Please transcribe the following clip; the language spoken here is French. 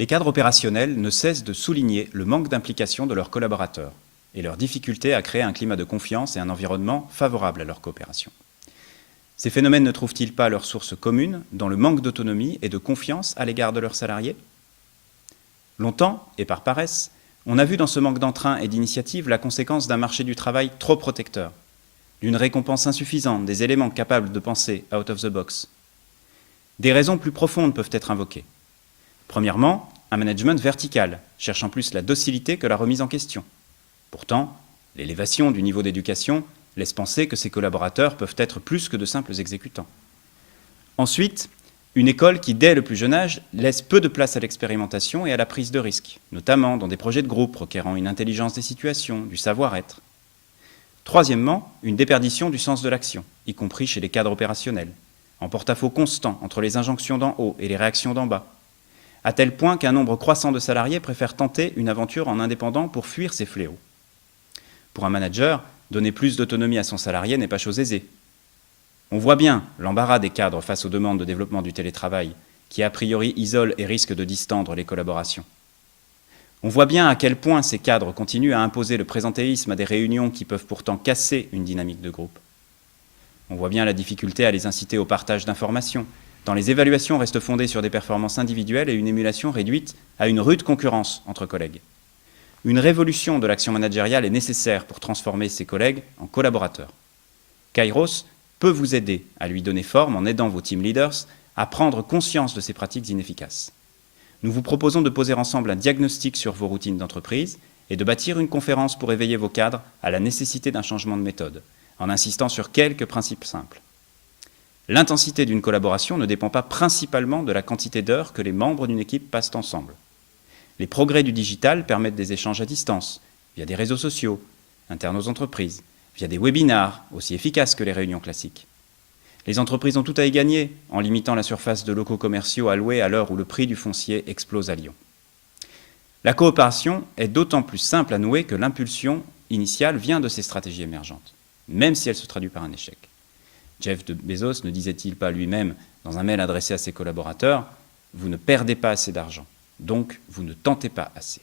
Les cadres opérationnels ne cessent de souligner le manque d'implication de leurs collaborateurs et leur difficulté à créer un climat de confiance et un environnement favorable à leur coopération. Ces phénomènes ne trouvent-ils pas leur source commune dans le manque d'autonomie et de confiance à l'égard de leurs salariés? Longtemps, et par paresse, on a vu dans ce manque d'entrain et d'initiative la conséquence d'un marché du travail trop protecteur, d'une récompense insuffisante des éléments capables de penser out of the box. Des raisons plus profondes peuvent être invoquées. Premièrement, un management vertical, cherchant plus la docilité que la remise en question. Pourtant, l'élévation du niveau d'éducation laisse penser que ses collaborateurs peuvent être plus que de simples exécutants. Ensuite, une école qui, dès le plus jeune âge, laisse peu de place à l'expérimentation et à la prise de risque, notamment dans des projets de groupe requérant une intelligence des situations, du savoir-être. Troisièmement, une déperdition du sens de l'action, y compris chez les cadres opérationnels, en porte-à-faux constant entre les injonctions d'en haut et les réactions d'en bas, à tel point qu'un nombre croissant de salariés préfèrent tenter une aventure en indépendant pour fuir ces fléaux. Pour un manager, donner plus d'autonomie à son salarié n'est pas chose aisée. On voit bien l'embarras des cadres face aux demandes de développement du télétravail, qui a priori isolent et risquent de distendre les collaborations. On voit bien à quel point ces cadres continuent à imposer le présentéisme à des réunions qui peuvent pourtant casser une dynamique de groupe. On voit bien la difficulté à les inciter au partage d'informations, tant les évaluations restent fondées sur des performances individuelles et une émulation réduite à une rude concurrence entre collègues. Une révolution de l'action managériale est nécessaire pour transformer ses collègues en collaborateurs. Kairos peut vous aider à lui donner forme en aidant vos team leaders à prendre conscience de ces pratiques inefficaces. Nous vous proposons de poser ensemble un diagnostic sur vos routines d'entreprise et de bâtir une conférence pour éveiller vos cadres à la nécessité d'un changement de méthode, en insistant sur quelques principes simples. L'intensité d'une collaboration ne dépend pas principalement de la quantité d'heures que les membres d'une équipe passent ensemble. Les progrès du digital permettent des échanges à distance, via des réseaux sociaux, internes aux entreprises, via des webinars aussi efficaces que les réunions classiques. Les entreprises ont tout à y gagner en limitant la surface de locaux commerciaux alloués à l'heure où le prix du foncier explose à Lyon. La coopération est d'autant plus simple à nouer que l'impulsion initiale vient de ces stratégies émergentes, même si elle se traduit par un échec. Jeff Bezos ne disait-il pas lui-même dans un mail adressé à ses collaborateurs « Vous ne perdez pas assez d'argent, donc vous ne tentez pas assez ».